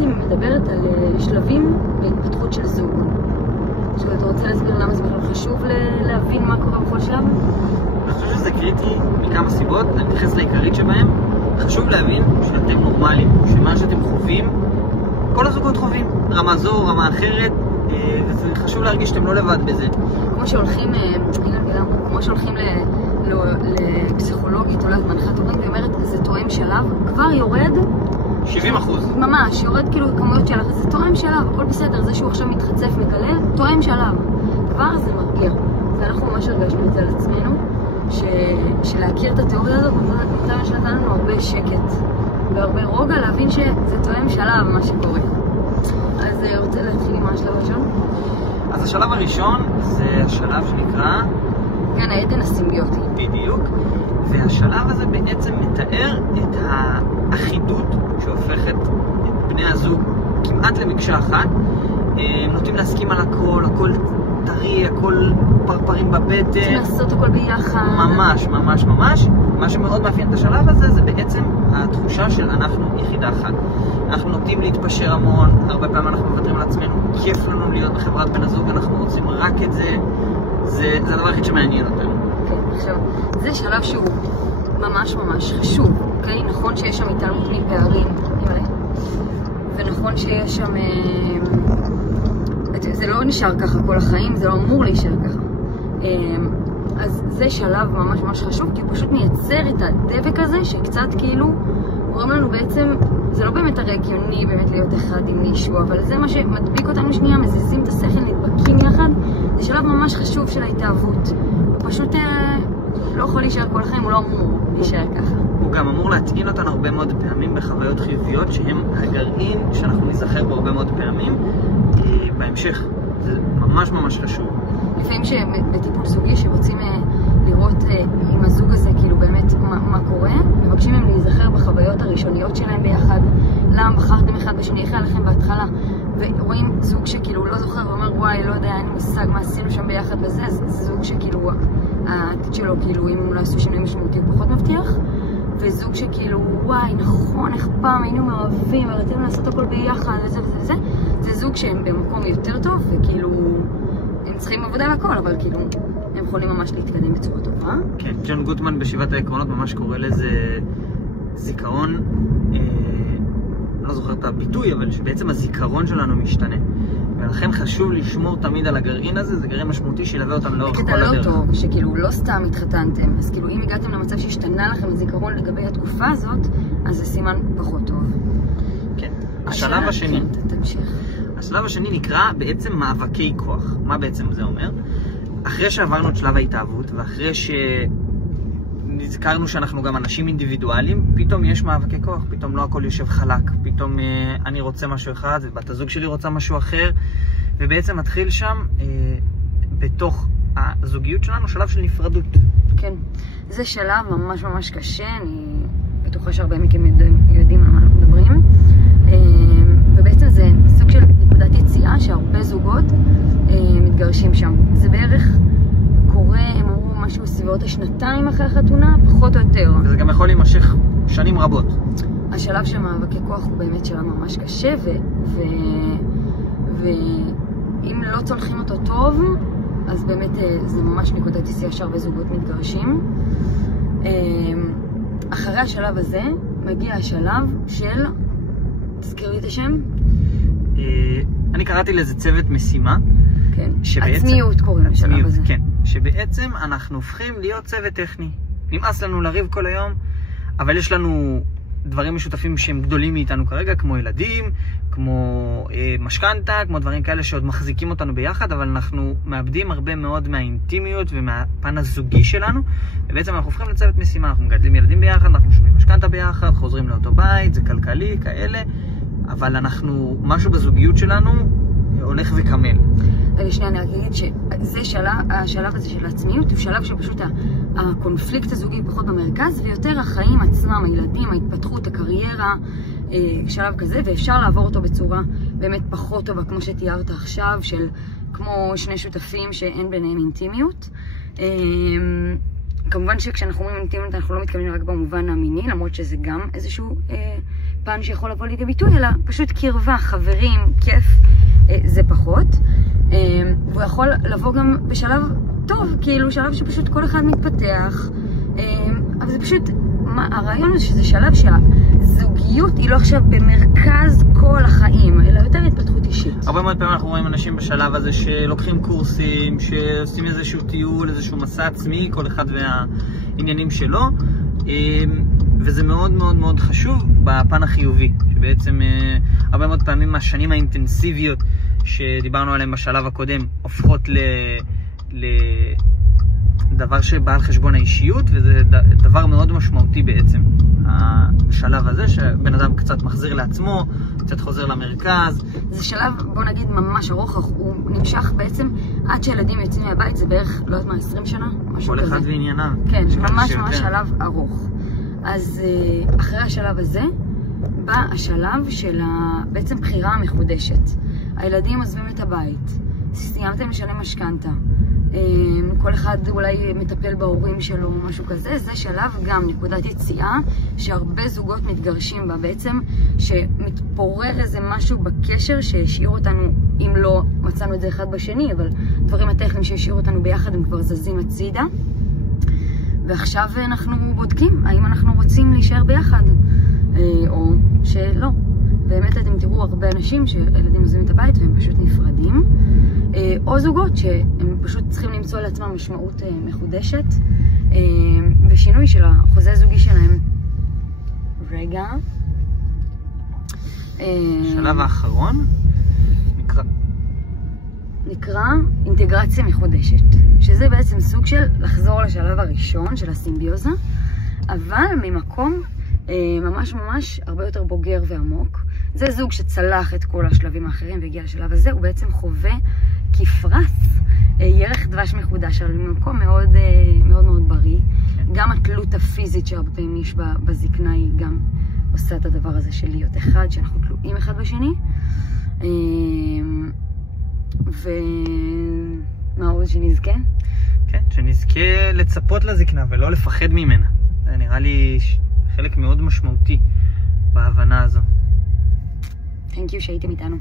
בעצם היא מדברת על שלבים בהתפתחות של זוג. עכשיו, אתה רוצה להסביר למה זה בכלל חשוב להבין מה קורה בכל שלב? אני חושב שזה קריטי מכמה סיבות, אני מתייחס לעיקרית שבהם. חשוב להבין שאתם נורמליים, שמה שאתם חווים, כל הזוגות חווים, רמה זו, רמה אחרת, וחשוב להרגיש שאתם לא לבד בזה. כמו שהולכים לפסיכולוגית, אולי מנחת הורים, והיא אומרת, זה תואם שלב, כבר יורד 70%. ממש, יורד כאילו כמויות שלב, זה תואם שלב, הכל בסדר, זה שהוא עכשיו מתחצף, מגלה, תואם שלב. כבר זה מרגיע. ואנחנו ממש הרגשנו את זה על עצמנו, שלהכיר את התיאוריה הזאת, זה שנתן לנו הרבה שקט והרבה רוגע להבין שזה תואם שלב מה שקורה. אז רוצה להתחיל עם השלב הראשון? אז השלב הראשון זה השלב שנקרא גן העדן הסימביוטי. בדיוק. והשלב הזה בעצם מתאר את האחידות שהופכת את בני הזוג כמעט למקשה אחת. הם נוטים להסכים על הכל, הכל טרי, הכל פרפרים בבטן. לעשות הכל ביחד. ממש, ממש, ממש. מה שמאוד מאפיין את השלב הזה זה בעצם התחושה של אנחנו יחידה אחת. אנחנו נוטים להתפשר המון, הרבה פעמים אנחנו מוותרים על עצמנו, כיף לנו להיות בחברת בן הזוג, אנחנו רוצים רק את זה. זה הדבר הכי שמעניין אותנו. כן, עכשיו, זה שלב שהוא ממש ממש חשוב, אוקיי? נכון שיש שם התעלמות מפערים, ונכון שיש שם... זה לא נשאר ככה כל החיים, זה לא אמור להישאר ככה. אז זה שלב ממש ממש חשוב, כי הוא פשוט מייצר את הדבק הזה, שקצת כאילו גורם לנו בעצם, זה לא באמת הרי הגיוני באמת להיות אחד עם מישהו, אבל זה מה שמדביק אותנו שנייה, מזיזים את השכל, נדבקים יחד. זה שלב ממש חשוב של ההתאהבות. הוא פשוט לא יכול להישאר כל החיים, הוא לא אמור להישאר ככה. הוא גם אמור להטעין אותנו הרבה מאוד פעמים בחוויות חיוביות, שהם הגרעין שאנחנו נזכר בו הרבה מאוד פעמים בהמשך. זה ממש ממש חשוב. לפעמים שבטיפול זוגי שרוצים לראות עם הזוג הזה כאילו באמת מה קורה, מבקשים הם להיזכר בחוויות הראשוניות שלהם ביחד, למה בחרתם אחד בשני, איך היה לכם בהתחלה, ורואים זוג שכאילו לא זוכר ואומר וואי לא יודע, אין לי מושג מה עשינו שם ביחד וזה, אז זוג שכאילו העתיד שלו כאילו אם הם לא עשו שינויים משמעותיים פחות מבטיח, וזוג שכאילו וואי נכון איך פעם היינו מאוהבים ורצינו לעשות הכל ביחד וזה וזה וזה, זה זוג שהם במקום יותר טוב וכאילו הם צריכים עבודה לכל, אבל כאילו הם יכולים ממש להתקדם בצורה טובה. כן, ג'ון גוטמן בשבעת העקרונות ממש קורא לזה זיכרון, לא זוכר את הביטוי, אבל שבעצם הזיכרון שלנו משתנה. ולכן חשוב לשמור תמיד על הגרעין הזה, זה גרעין משמעותי שילווה אותם לאורך כל הדרך. בקטע לא טוב, שכאילו לא סתם התחתנתם, אז כאילו אם הגעתם למצב שהשתנה לכם הזיכרון לגבי התקופה הזאת, אז זה סימן פחות טוב. כן, השלב השני. כן, תמשיך. השלב השני נקרא בעצם מאבקי כוח. מה בעצם זה אומר? אחרי שעברנו את שלב ההתאהבות, ואחרי שנזכרנו שאנחנו גם אנשים אינדיבידואליים, פתאום יש מאבקי כוח, פתאום לא הכל יושב חלק, פתאום אני רוצה משהו אחד, ובת הזוג שלי רוצה משהו אחר, ובעצם מתחיל שם, בתוך הזוגיות שלנו, שלב של נפרדות. כן, זה שלב ממש ממש קשה, אני בטוחה שהרבה מכם יודעים על מה אנחנו מדברים, ובעצם זה סוג של נקודת יציאה שהרבה זוגות מתגרשים שם. זה בערך קורה, הם אמרו משהו סביבות השנתיים אחרי החתונה, פחות או יותר. וזה גם יכול להימשך שנים רבות. השלב של מאבקי כוח הוא באמת שלב ממש קשה, ואם לא צולחים אותו טוב, אז באמת זה ממש נקודת יציאה שהרבה זוגות מתגרשים. אחרי השלב הזה מגיע השלב של... תזכיר לי את השם? אני קראתי לזה צוות משימה. כן, עצמיות קוראים לשלב הזה. כן, שבעצם אנחנו הופכים להיות צוות טכני. נמאס לנו לריב כל היום, אבל יש לנו דברים משותפים שהם גדולים מאיתנו כרגע, כמו ילדים, כמו משכנתה, כמו דברים כאלה שעוד מחזיקים אותנו ביחד, אבל אנחנו מאבדים הרבה מאוד מהאינטימיות ומהפן הזוגי שלנו, ובעצם אנחנו הופכים לצוות משימה. אנחנו מגדלים ילדים ביחד, אנחנו שומעים משכנתה ביחד, חוזרים לאותו בית, זה כלכלי, כאלה, אבל אנחנו, משהו בזוגיות שלנו הולך וקמל. רגע שנייה, אני אגיד שזה השלב הזה של העצמיות, הוא שלב שפשוט הקונפליקט הזוגי פחות במרכז, ויותר החיים עצמם, הילדים, ההתפתחות, הקריירה, שלב כזה, ואפשר לעבור אותו בצורה באמת פחות טובה, כמו שתיארת עכשיו, של כמו שני שותפים שאין ביניהם אינטימיות. כמובן שכשאנחנו אומרים אינטימיות אנחנו לא מתכוונים רק במובן המיני, למרות שזה גם איזשהו פן שיכול לבוא לידי ביטוי, אלא פשוט קרבה, חברים, כיף, זה פחות. והוא יכול לבוא גם בשלב טוב, כאילו שלב שפשוט כל אחד מתפתח, אבל זה פשוט, הרעיון הוא שזה שלב שהזוגיות היא לא עכשיו במרכז כל החיים, אלא יותר התפתחות אישית. הרבה מאוד פעמים אנחנו רואים אנשים בשלב הזה שלוקחים קורסים, שעושים איזשהו טיול, איזשהו מסע עצמי, כל אחד והעניינים שלו, וזה מאוד מאוד מאוד חשוב בפן החיובי, שבעצם הרבה מאוד פעמים השנים האינטנסיביות שדיברנו עליהם בשלב הקודם הופכות לדבר שבא על חשבון האישיות, וזה דבר מאוד משמעותי בעצם. השלב הזה שבן אדם קצת מחזיר לעצמו, קצת חוזר למרכז. זה שלב, בוא נגיד, ממש ארוך, הוא נמשך בעצם עד שילדים יוצאים מהבית, זה בערך, לא יודעת מה, 20 שנה? משהו כזה. כל אחד וענייניו. כן, ממש ממש שלב ארוך. אז אחרי השלב הזה, בא השלב של בעצם בחירה המחודשת. הילדים עוזבים את הבית, סיימתם לשלם משכנתה, כל אחד אולי מטפל בהורים שלו או משהו כזה, זה שלב גם נקודת יציאה שהרבה זוגות מתגרשים בה, בעצם שמתפורר איזה משהו בקשר שהשאיר אותנו, אם לא מצאנו את זה אחד בשני, אבל דברים הטכניים שהשאיר אותנו ביחד הם כבר זזים הצידה, ועכשיו אנחנו בודקים האם אנחנו רוצים להישאר ביחד או שלא. באמת אתם תראו הרבה אנשים שילדים עוזבים את הבית והם פשוט נפרדים, או זוגות שהם פשוט צריכים למצוא לעצמם משמעות מחודשת ושינוי של החוזה הזוגי שלהם. רגע. השלב האחרון נקרא אינטגרציה מחודשת, שזה בעצם סוג של לחזור לשלב הראשון של הסימביוזה, אבל ממקום ממש ממש הרבה יותר בוגר ועמוק. זה זוג שצלח את כל השלבים האחרים והגיע לשלב הזה, הוא בעצם חווה כפרס ירח דבש מחודש, אבל ממקום מאוד מאוד מאוד בריא. גם התלות הפיזית שהרבה פעמים יש בזקנה היא גם עושה את הדבר הזה של להיות אחד, שאנחנו תלויים אחד בשני. ומה עוד שנזכה? כן, שנזכה לצפות לזקנה ולא לפחד ממנה. זה נראה לי חלק מאוד משמעותי בהבנה הזו. Thank you שהייתם איתנו.